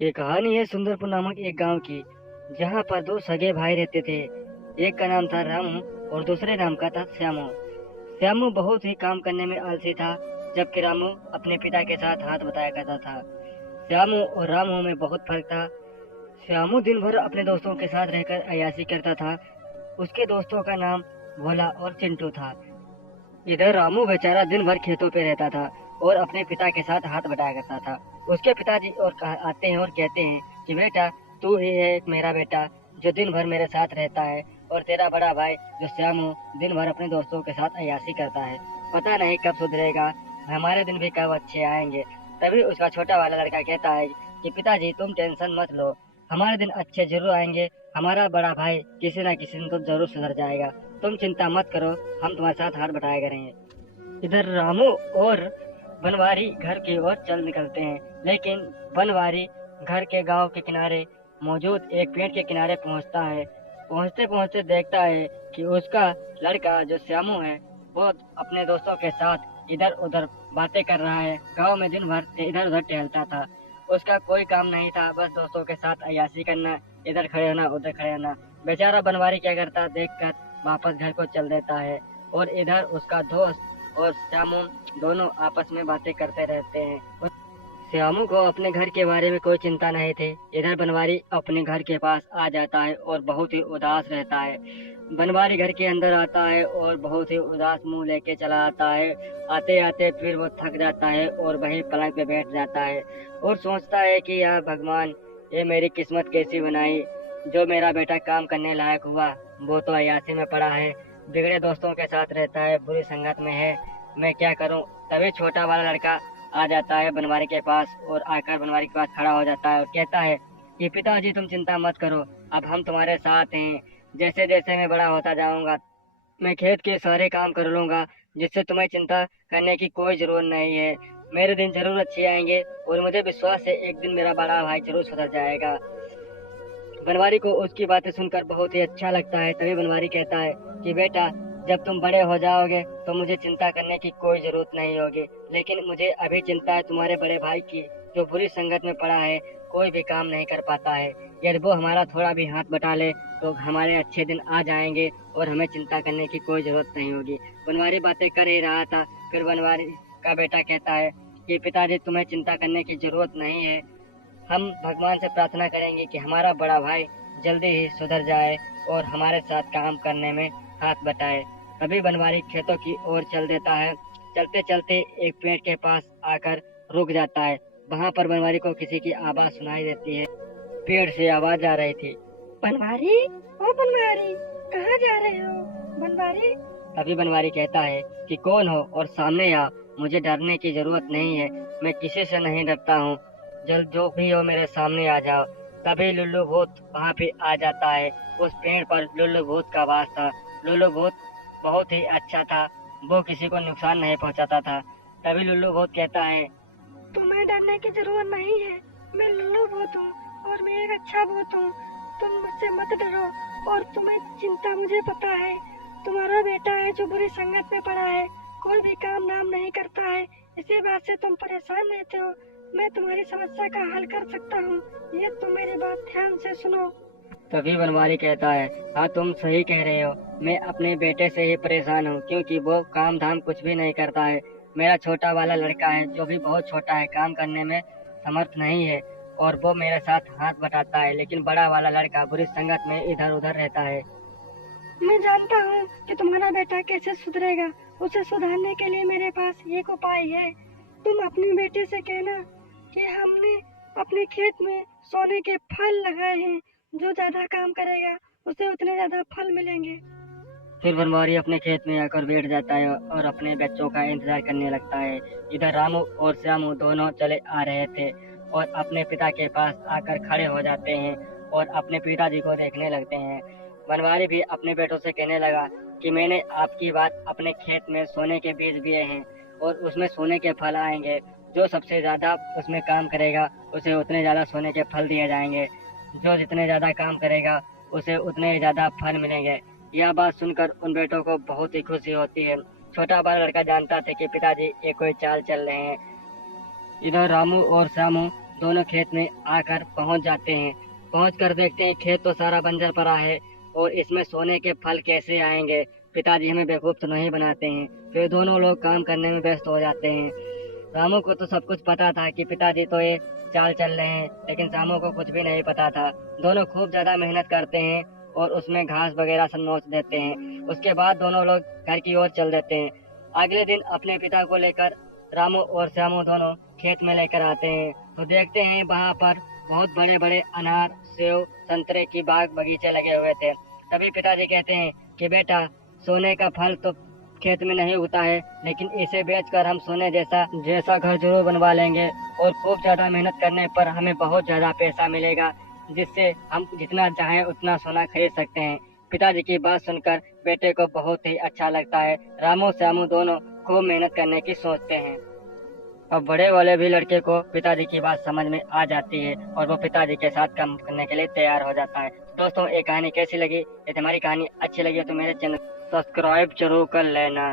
ये कहानी है सुंदरपुर नामक एक गांव की, जहां पर दो सगे भाई रहते थे। एक का नाम था रामू और दूसरे नाम का था श्यामू। श्यामू बहुत ही काम करने में आलसी था, जबकि रामू अपने पिता के साथ हाथ बटाया करता था। श्यामू और रामू में बहुत फर्क था। श्यामू दिन भर अपने दोस्तों के साथ रहकर अय्याशी करता था। उसके दोस्तों का नाम भोला और चिंटू था। इधर रामू बेचारा दिन भर खेतों पे रहता था और अपने पिता के साथ हाथ बटाया करता था। उसके पिताजी आते हैं और कहते हैं कि बेटा, तू ही है एक मेरा बेटा जो दिन भर मेरे साथ रहता है, और तेरा बड़ा भाई जो श्यामू दिन भर अपने दोस्तों के साथ अय्याशी करता है। पता नहीं कब सुधरेगा, हमारे दिन भी कब अच्छे आएंगे। तभी उसका छोटा वाला लड़का कहता है कि पिताजी तुम टेंशन मत लो, हमारे दिन अच्छे जरूर आएंगे। हमारा बड़ा भाई किसी न किसी दिन तो जरूर सुधर जाएगा। तुम चिंता मत करो, हम तुम्हारे साथ हाथ बटाया करेंगे। इधर रामू और बनवारी घर की ओर चल निकलते हैं, लेकिन बनवारी घर के गांव के किनारे मौजूद एक पेड़ के किनारे पहुंचता है। पहुंचते पहुंचते देखता है कि उसका लड़का जो श्यामू है वो अपने दोस्तों के साथ इधर उधर बातें कर रहा है। गांव में दिन भर इधर उधर टहलता था। उसका कोई काम नहीं था, बस दोस्तों के साथ अय्याशी करना, इधर खड़े होना उधर खड़े होना। बेचारा बनवारी क्या करता, देखकर वापस घर को चल देता है। और इधर उसका दोस्त और श्यामू दोनों आपस में बातें करते रहते हैं। श्यामू को अपने घर के बारे में कोई चिंता नहीं थी। इधर बनवारी अपने घर के पास आ जाता है और बहुत ही उदास रहता है। बनवारी घर के अंदर आता है और बहुत ही उदास मुंह लेके चला आता है। आते आते फिर वो थक जाता है और वहीं पलंग पे बैठ जाता है और सोचता है कि यार भगवान, ये मेरी किस्मत कैसी बनाई, जो मेरा बेटा काम करने लायक हुआ वो तो अय्याशी में पड़ा है, बिगड़े दोस्तों के साथ रहता है, बुरी संगत में है, मैं क्या करूं। तभी छोटा वाला लड़का आ जाता है बनवारी के पास और आकर बनवारी के पास खड़ा हो जाता है और कहता है कि पिताजी तुम चिंता मत करो, अब हम तुम्हारे साथ हैं। जैसे जैसे मैं बड़ा होता जाऊंगा मैं खेत के सारे काम कर लूंगा, जिससे तुम्हें चिंता करने की कोई जरूरत नहीं है। मेरे दिन जरूर अच्छे आएंगे और मुझे विश्वास है एक दिन मेरा बड़ा भाई जरूर सुधर जाएगा। बनवारी को उसकी बातें सुनकर बहुत ही अच्छा लगता है। तभी बनवारी कहता है कि बेटा, जब तुम बड़े हो जाओगे तो मुझे चिंता करने की कोई जरूरत नहीं होगी, लेकिन मुझे अभी चिंता है तुम्हारे बड़े भाई की, जो बुरी संगत में पड़ा है, कोई भी काम नहीं कर पाता है। यदि वो हमारा थोड़ा भी हाथ बटा ले तो हमारे अच्छे दिन आ जाएंगे और हमें चिंता करने की कोई जरूरत नहीं होगी। बनवारी बातें कर ही रहा था, फिर बनवारी का बेटा कहता है कि पिताजी तुम्हें चिंता करने की जरूरत नहीं है, हम भगवान से प्रार्थना करेंगे कि हमारा बड़ा भाई जल्दी ही सुधर जाए और हमारे साथ काम करने में हाथ बटाए। तभी बनवारी खेतों की ओर चल देता है। चलते चलते एक पेड़ के पास आकर रुक जाता है। वहां पर बनवारी को किसी की आवाज सुनाई देती है। पेड़ से आवाज आ रही थी, बनवारी, ओ बनवारी, कहाँ जा रहे हो बनवारी। तभी बनवारी कहता है कि कौन हो और सामने आ, मुझे डरने की जरूरत नहीं है, मैं किसी से नहीं डरता हूँ, जल्द जो भी हो मेरे सामने आ जाओ। तभी लुल्लू भूत वहाँ पे आ जाता है। उस पेड़ पर लुल्लू भूत का वास था। लुल्लू भूत बहुत ही अच्छा था, वो किसी को नुकसान नहीं पहुँचाता था। तभी लुल्लू भूत कहता है, तुम्हें डरने की जरूरत नहीं है, मैं लुल्लू भूत हूँ और मैं एक अच्छा भूत हूँ। तुम मुझसे मत डरो और तुम्हें चिंता मुझे पता है। तुम्हारा बेटा है जो बुरी संगत में पड़ा है, कोई भी काम नाम नहीं करता है, इसी बात से तुम परेशान रहते हो। मैं तुम्हारी समस्या का हल कर सकता हूँ, ये तुम मेरी बात ध्यान से सुनो। तभी बनवारी कहता है, हाँ तुम सही कह रहे हो, मैं अपने बेटे से ही परेशान हूँ, क्योंकि वो काम धाम कुछ भी नहीं करता है। मेरा छोटा वाला लड़का है जो भी बहुत छोटा है, काम करने में समर्थ नहीं है, और वो मेरे साथ हाथ बटाता है, लेकिन बड़ा वाला लड़का बुरी संगत में इधर उधर रहता है। मैं जानता हूँ कि तुम्हारा बेटा कैसे सुधरेगा। उसे सुधारने के लिए मेरे पास एक उपाय है। तुम अपने बेटे से कहना कि हमने अपने खेत में सोने के फल लगाए हैं, जो ज्यादा काम करेगा उसे उतने ज्यादा फल मिलेंगे। फिर बनवारी अपने खेत में आकर बैठ जाता है और अपने बच्चों का इंतजार करने लगता है। इधर रामू और श्यामू दोनों चले आ रहे थे और अपने पिता के पास आकर खड़े हो जाते हैं और अपने पिताजी को देखने लगते हैं। बनवारी भी अपने बेटों से कहने लगा कि मैंने आपकी बात, अपने खेत में सोने के बीज दिए हैं और उसमें सोने के फल आएंगे। जो सबसे ज्यादा उसमें काम करेगा उसे उतने ज्यादा सोने के फल दिए जाएंगे। जो जितने ज्यादा काम करेगा उसे उतने ज्यादा फल मिलेंगे। यह बात सुनकर उन बेटों को बहुत ही खुशी होती है। छोटा बाल लड़का जानता था कि पिताजी ये कोई चाल चल रहे हैं। इधर रामू और श्यामू दोनों खेत में आकर पहुंच जाते हैं। पहुंचकर देखते हैं खेत तो सारा बंजर पड़ा है और इसमें सोने के फल कैसे आएंगे। पिताजी हमें बेवकूफ तो नहीं बनाते हैं। फिर दोनों लोग काम करने में व्यस्त हो जाते हैं। रामू को तो सब कुछ पता था कि पिताजी तो ये चाल चल रहे हैं, लेकिन रामू को कुछ भी नहीं पता था। दोनों खूब ज्यादा मेहनत करते हैं और उसमें घास वगैरह सब नोच देते हैं। उसके बाद दोनों लोग घर की ओर चल देते हैं। अगले दिन अपने पिता को लेकर रामू और श्यामू दोनों खेत में लेकर आते हैं तो देखते हैं वहाँ पर बहुत बड़े बड़े अनार, सेव, संतरे की बाग बगीचे लगे हुए थे। तभी पिताजी कहते हैं कि बेटा, सोने का फल तो खेत में नहीं उगता है, लेकिन इसे बेचकर हम सोने जैसा जैसा घर जरूर बनवा लेंगे और खूब ज्यादा मेहनत करने पर हमें बहुत ज्यादा पैसा मिलेगा, जिससे हम जितना चाहें उतना सोना खरीद सकते हैं। पिताजी की बात सुनकर बेटे को बहुत ही अच्छा लगता है। रामू श्यामू दोनों खूब मेहनत करने की सोचते हैं। अब बड़े वाले भी लड़के को पिताजी की बात समझ में आ जाती है और वो पिताजी के साथ काम करने के लिए तैयार हो जाता है। दोस्तों, ये कहानी कैसी लगी? यदि हमारी कहानी अच्छी लगी तो मेरे चैनल सब्सक्राइब जरूर कर लेना।